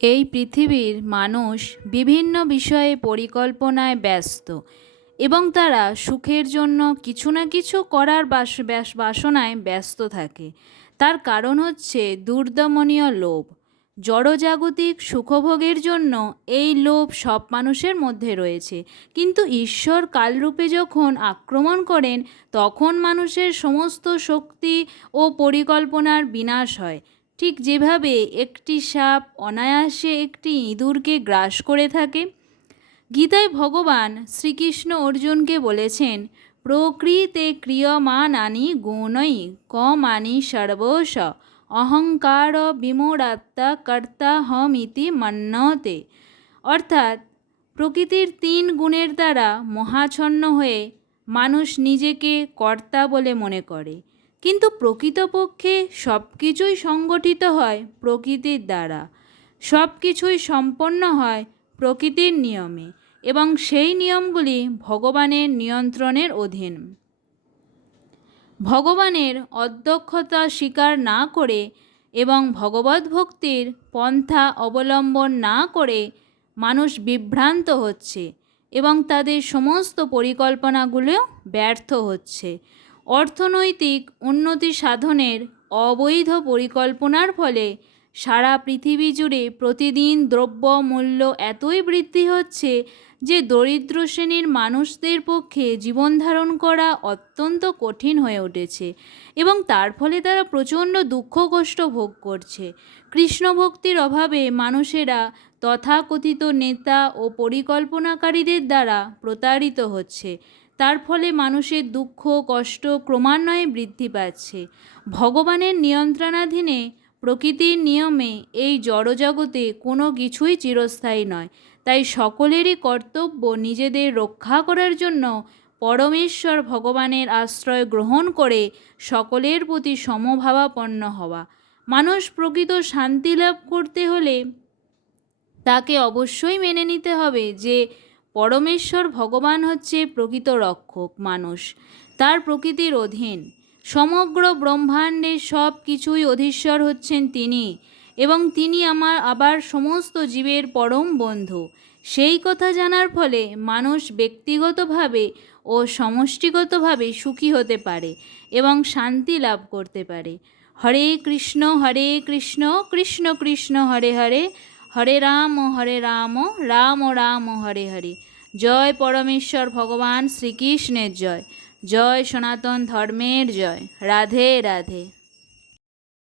এই পৃথিবীর মানুষ বিভিন্ন বিষয়ে পরিকল্পনায় ব্যস্ত এবং তারা সুখের জন্য কিছু না কিছু করার বাস বাসনায় ব্যস্ত থাকে। তার কারণ হচ্ছে দুর্দমনীয় লোভ। জড়জাগতিক সুখভোগের জন্য এই লোভ সব মানুষের মধ্যে রয়েছে। কিন্তু ঈশ্বর কালরূপে যখন আক্রমণ করেন, তখন মানুষের সমস্ত শক্তি ও পরিকল্পনার বিনাশ হয়। ঠিক যেভাবে একটি সাপ অনায়াসে একটি ইঁদুরকে গ্রাস করে থাকে, গীতায় ভগবান শ্রীকৃষ্ণ অর্জুনকে বলেছেন, প্রকৃতে ক্রিয়মাণানি গুণই কমানি সর্বশ, অহংকার বিমূঢ়াত্মা কর্তা হমিতি মন্যতে অর্থাৎ প্রকৃতির তিন গুণের দ্বারা মহাচ্ছন্ন হয়ে মানুষ নিজেকে কর্তা বলে মনে করে। কিন্তু প্রকৃতপক্ষে সব কিছুই সংগঠিত হয় প্রকৃতির দ্বারা। সব কিছুই সম্পন্ন হয় প্রকৃতির নিয়মে এবং সেই নিয়মগুলি ভগবানের নিয়ন্ত্রণের অধীন। ভগবানের অধ্যক্ষতা স্বীকার না করে এবং ভগবত ভক্তির পন্থা অবলম্বন না করে মানুষ বিভ্রান্ত হচ্ছে এবং তাদের সমস্ত পরিকল্পনাগুলো ব্যর্থ হচ্ছে। অর্থনৈতিক উন্নতি সাধনের অবৈধ পরিকল্পনার ফলে সারা পৃথিবী জুড়ে প্রতিদিন দ্রব্য মূল্য এতই বৃদ্ধি হচ্ছে যে দরিদ্র শ্রেণির মানুষদের পক্ষে জীবনধারণ করা অত্যন্ত কঠিন হয়ে উঠেছে এবং তার ফলে তারা প্রচণ্ড দুঃখ কষ্ট ভোগ করছে। কৃষ্ণ ভক্তির অভাবে মানুষেরা তথাকথিত নেতা ও পরিকল্পনাকারীদের দ্বারা প্রতারিত হচ্ছে। তার ফলে মানুষের দুঃখ, কষ্ট ক্রমান্বয়ে বৃদ্ধি পাচ্ছে। ভগবানের নিয়ন্ত্রণাধীনে প্রকৃতির নিয়মে এই জড়জগতে কোনো কিছুই চিরস্থায়ী নয়। তাই সকলেরই কর্তব্য নিজেদের রক্ষা করার জন্য পরমেশ্বর ভগবানের আশ্রয় গ্রহণ করে সকলের প্রতি সমভাবাপন্ন হওয়া। মানুষ প্রকৃত শান্তি লাভ করতে হলে তাকে অবশ্যই মেনে নিতে হবে যে পরমেশ্বর ভগবান হচ্ছে প্রকৃত রক্ষক মানুষ, তার প্রকৃতির অধীন। সমগ্র ব্রহ্মাণ্ডের সব কিছুই অধীশ্বর হচ্ছেন তিনি এবং তিনি আমার আবার সমস্ত জীবের পরম বন্ধু। সেই কথা জানার ফলে মানুষ ব্যক্তিগতভাবে ও সমষ্টিগতভাবে সুখী হতে পারে এবং শান্তি লাভ করতে পারে। হরে কৃষ্ণ হরে কৃষ্ণ কৃষ্ণ কৃষ্ণ, হরে হরে হরে রাম হরে রাম রাম রাম হরে হরে। জয় পরমেশ্বর ভগবান শ্রীকৃষ্ণের জয়। জয় সনাতন ধর্মের জয়। রাধে রাধে।